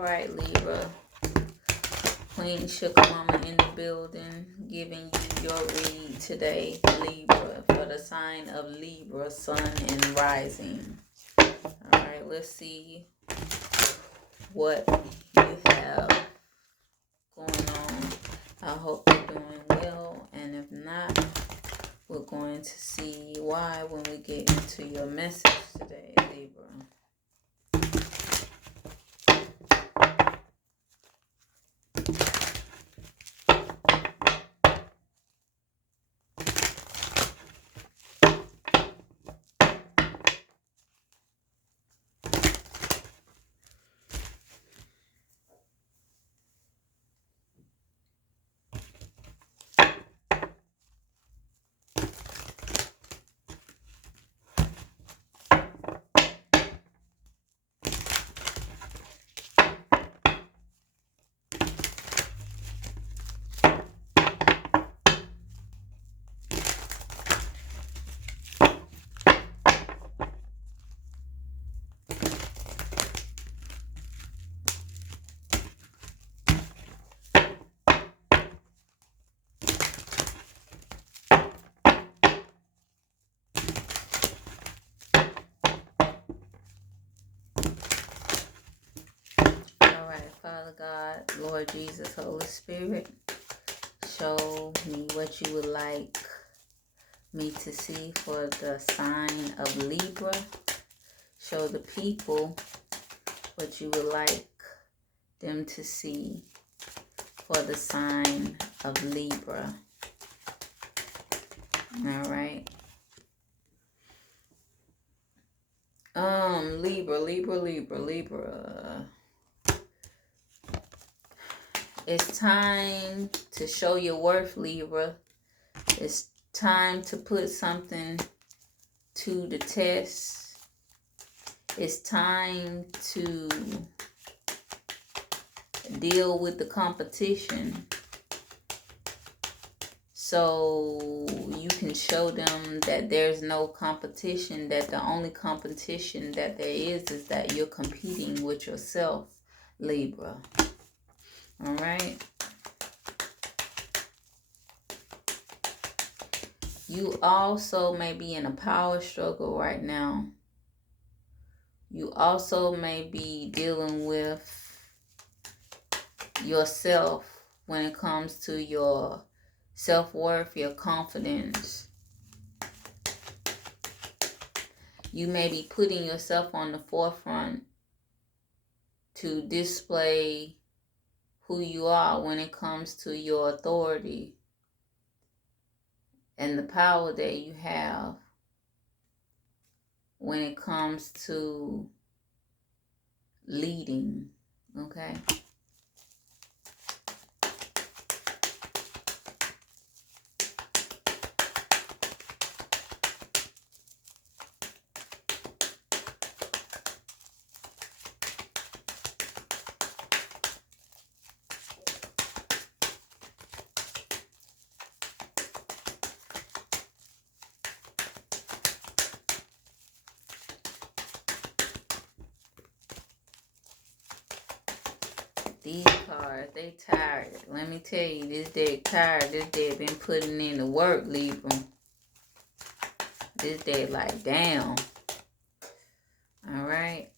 All right, Libra. Queen Sugar Mama in the building, giving you your read today, Libra, for the sign of Libra, Sun and Rising. All right, let's see what you have going on. I hope you're doing well, and if not, we're going to see why when we get into your message today, Libra. Father God, Lord Jesus, Holy Spirit, show me what you would like me to see for the sign of Libra. Show the people what you would like them to see for the sign of Libra. All right. Libra. It's time to show your worth, Libra. It's time to put something to the test. It's time to deal with the competition so you can show them that there's no competition, that the only competition that there is that you're competing with yourself, Libra. All right. You also may be in a power struggle right now. You also may be dealing with yourself when it comes to your self-worth, your confidence. You may be putting yourself on the forefront to display who you are when it comes to your authority and the power that you have when it comes to leading, okay? These cards, they tired. Let me tell you, this deck tired. This deck been putting in the work, Libra. This deck like, damn. All right.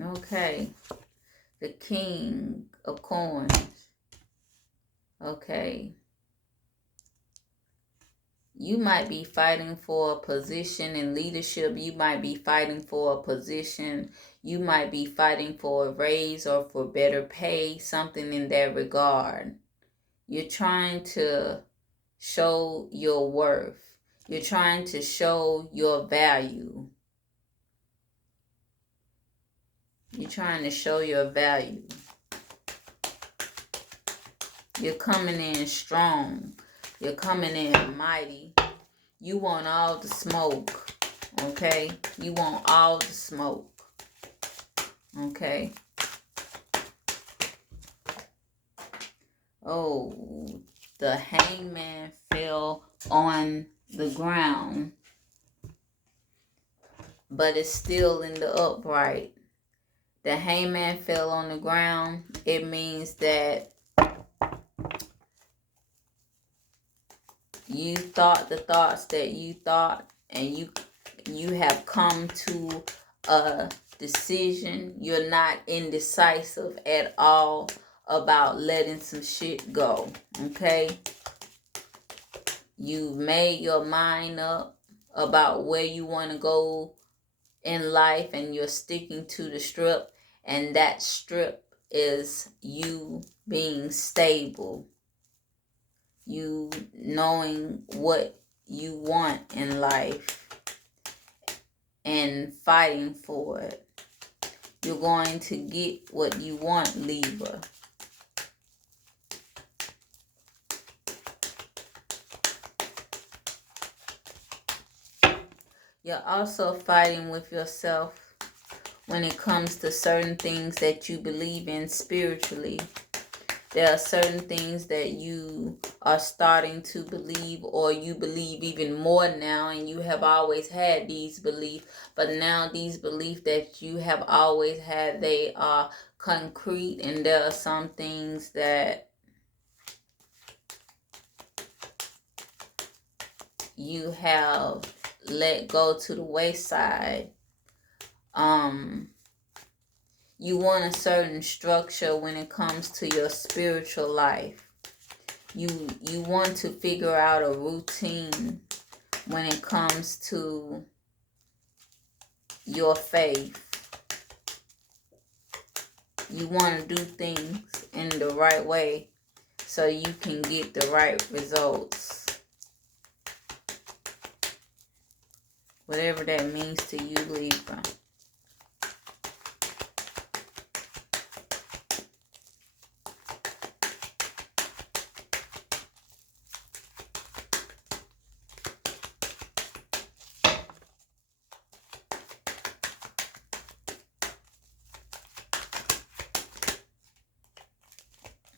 Okay. The King of Coins. Okay. You might be fighting for a position in leadership. You might be fighting for a position. You might be fighting for a raise or for better pay, something in that regard. You're trying to show your worth. You're trying to show your value. You're trying to show your value. You're coming in strong. You're coming in mighty. You want all the smoke, okay? You want all the smoke, okay? Oh, the hangman fell on the ground, but it's still in the upright. The hangman fell on the ground. It means that you thought the thoughts that you thought, and you have come to a decision. You're not indecisive at all about letting some shit go. Okay? You've made your mind up about where you want to go in life, and you're sticking to the strip, and that strip is you being stable, you knowing what you want in life and fighting for it. You're going to get what you want, Libra. You're also fighting with yourself when it comes to certain things that you believe in spiritually. There are certain things that you are starting to believe, or you believe even more now, and you have always had these beliefs, but now these beliefs that you have always had, they are concrete, and there are some things that you have let go to the wayside. You want a certain structure when it comes to your spiritual life. You want to figure out a routine when it comes to your faith. You want to do things in the right way so you can get the right results. Whatever that means to you, Libra.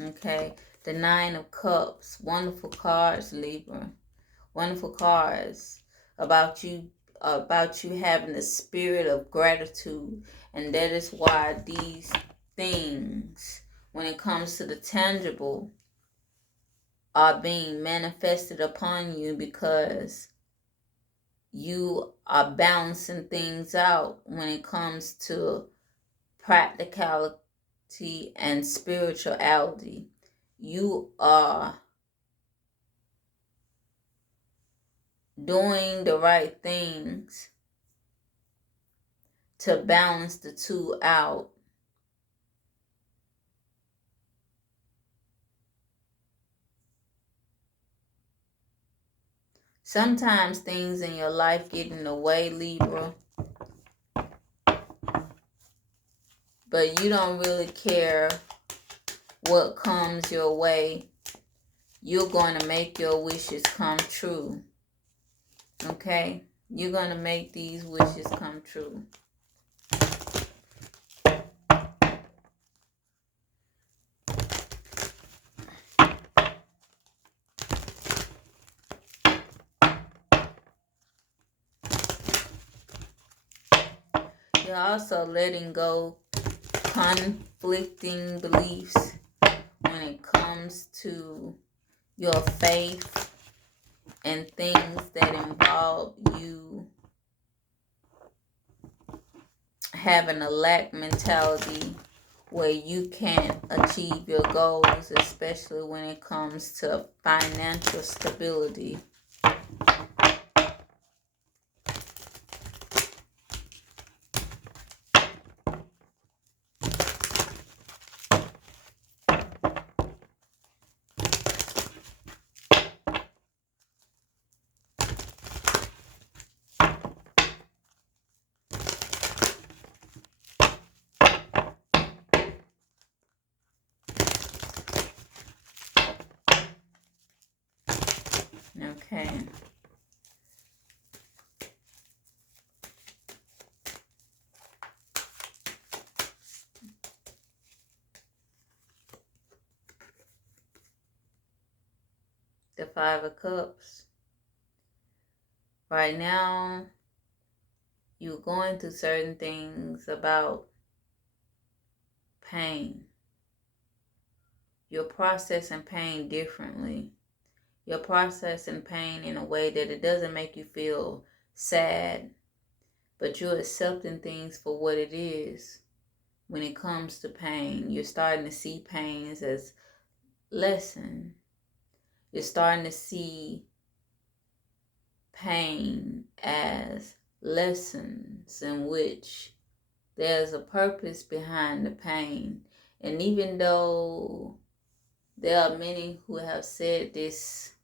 Okay, the Nine of Cups. Wonderful cards, Libra. Wonderful cards about you having the spirit of gratitude. And that is why these things, when it comes to the tangible, are being manifested upon you, because you are balancing things out when it comes to practicality and spirituality. You are doing the right things to balance the two out. Sometimes things in your life get in the way, Libra, but you don't really care what comes your way. You're going to make your wishes come true. Okay? You're going to make these wishes come true. You're also letting go conflicting beliefs when it comes to your faith and things that involve you having a lack mentality where you can't achieve your goals, especially when it comes to financial stability. Okay. The Five of Cups. Right now, you're going through certain things about pain. You're processing pain differently. You're processing pain in a way that it doesn't make you feel sad, but you're accepting things for what it is. When it comes to pain, you're starting to see pains as lesson. You're starting to see pain as lessons in which there's a purpose behind the pain. And even though there are many who have said this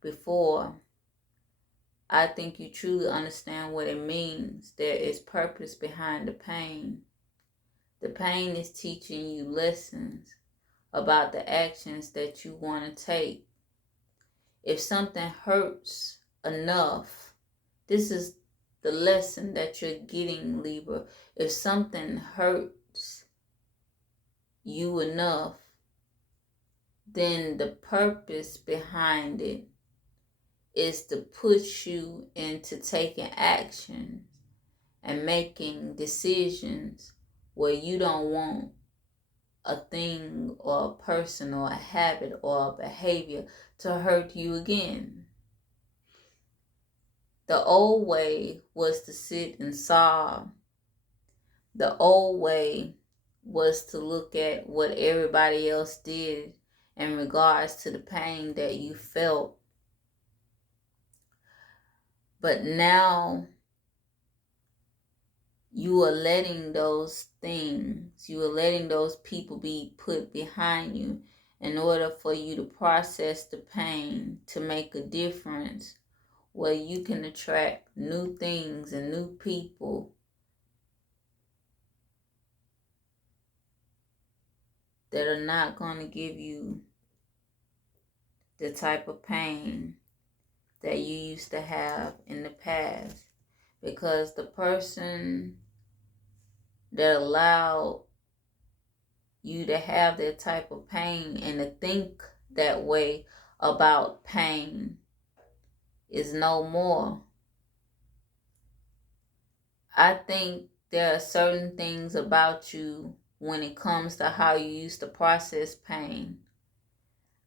before, I think you truly understand what it means. There is purpose behind the pain. The pain is teaching you lessons about the actions that you want to take. If something hurts enough, this is the lesson that you're getting, Libra. If something hurts you enough, then the purpose behind it is to push you into taking action and making decisions where you don't want a thing or a person or a habit or a behavior to hurt you again. The old way was to sit and sob. The old way was to look at what everybody else did in regards to the pain that you felt. But now you are letting those things, you are letting those people be put behind you in order for you to process the pain to make a difference where you can attract new things and new people that are not going to give you the type of pain that you used to have in the past. Because the person that allowed you to have that type of pain and to think that way about pain is no more. I think there are certain things about you when it comes to how you used to process pain.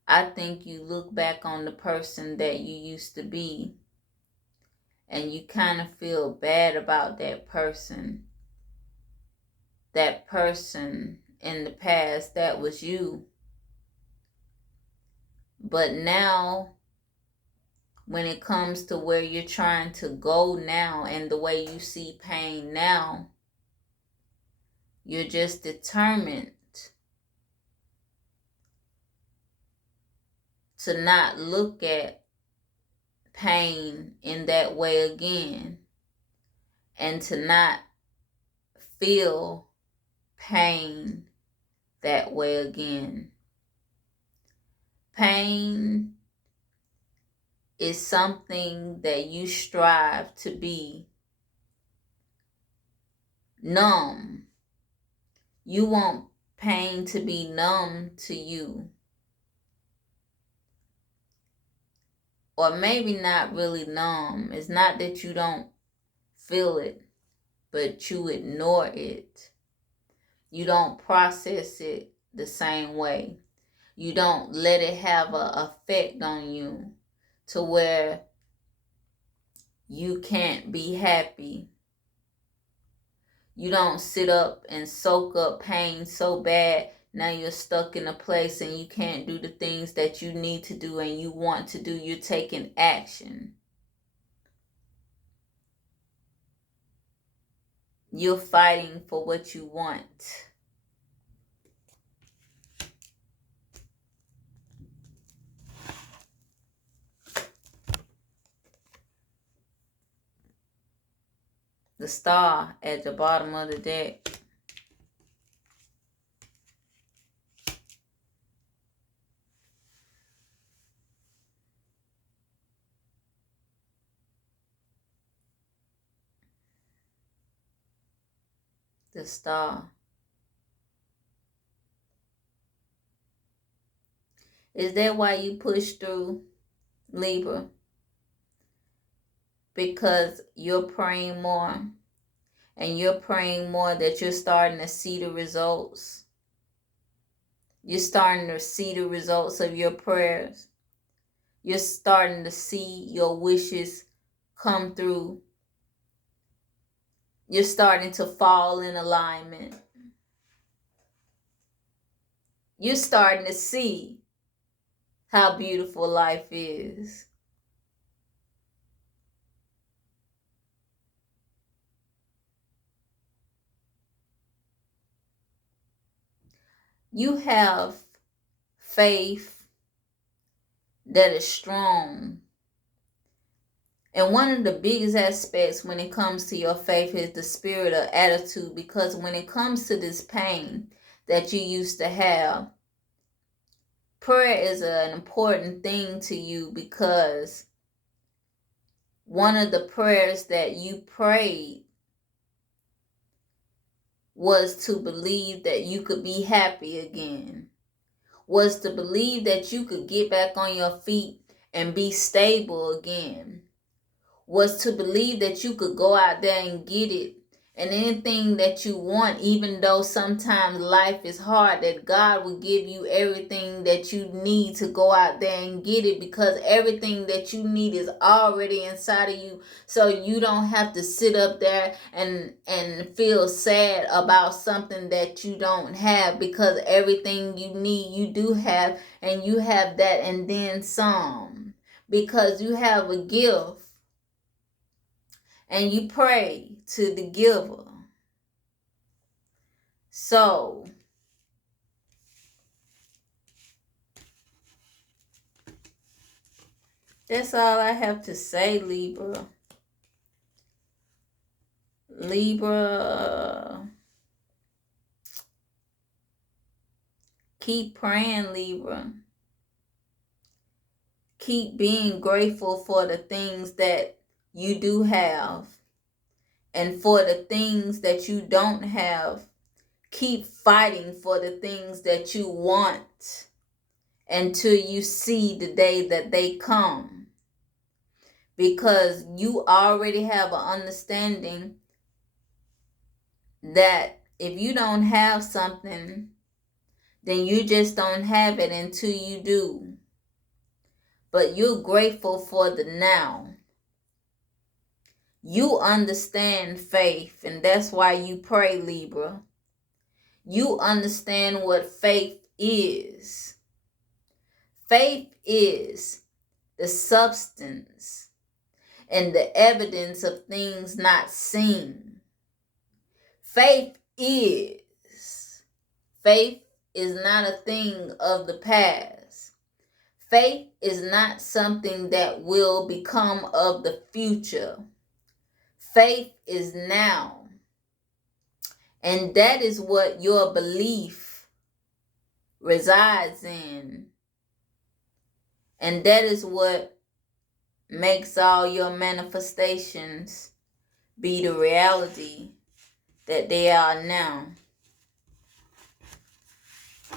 I think you look back on the person that you used to be and you kind of feel bad about that person. That person in the past, that was you. But now, when it comes to where you're trying to go now and the way you see pain now, you're just determined to not look at pain in that way again and to not feel pain that way again. Pain is something that you strive to be numb. You want pain to be numb to you. Or maybe not really numb. It's not that you don't feel it, but you ignore it. You don't process it the same way. You don't let it have an effect on you to where you can't be happy. You don't sit up and soak up pain so bad. Now you're stuck in a place and you can't do the things that you need to do and you want to do. You're taking action. You're fighting for what you want. The star at the bottom of the deck. The star. Is that why you push through? Libra, because you're praying more, and you're praying more that you're starting to see the results. You're starting to see the results of your prayers. You're starting to see your wishes come through. You're starting to fall in alignment. You're starting to see how beautiful life is. You have faith that is strong. And one of the biggest aspects when it comes to your faith is the spirit of attitude, because when it comes to this pain that you used to have, prayer is an important thing to you, because one of the prayers that you prayed was to believe that you could be happy again, was to believe that you could get back on your feet and be stable again, was to believe that you could go out there and get it, and anything that you want, even though sometimes life is hard, that God will give you everything that you need to go out there and get it, because everything that you need is already inside of you. So you don't have to sit up there and feel sad about something that you don't have, because everything you need you do have, and you have that and then some, because you have a gift. And you pray to the giver. So, that's all I have to say, Libra. Libra, keep praying, Libra. Keep being grateful for the things that you do have. And for the things that you don't have, keep fighting for the things that you want until you see the day that they come. Because you already have an understanding that if you don't have something, then you just don't have it until you do. But you're grateful for the now. You understand faith, and that's why you pray, Libra. You understand what faith is. Faith is the substance and the evidence of things not seen. Faith is. Faith is not a thing of the past. Faith is not something that will become of the future. Faith is now. And that is what your belief resides in. And that is what makes all your manifestations be the reality that they are now.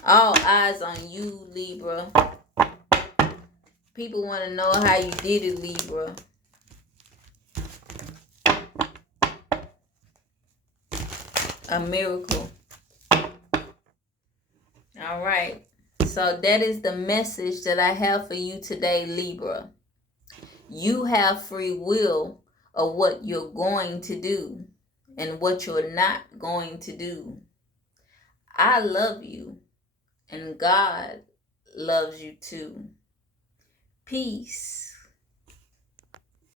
All eyes on you, Libra. People want to know how you did it, Libra. A miracle. All right. So that is the message that I have for you today, Libra. You have free will of what you're going to do and what you're not going to do. I love you, and God loves you too. Peace.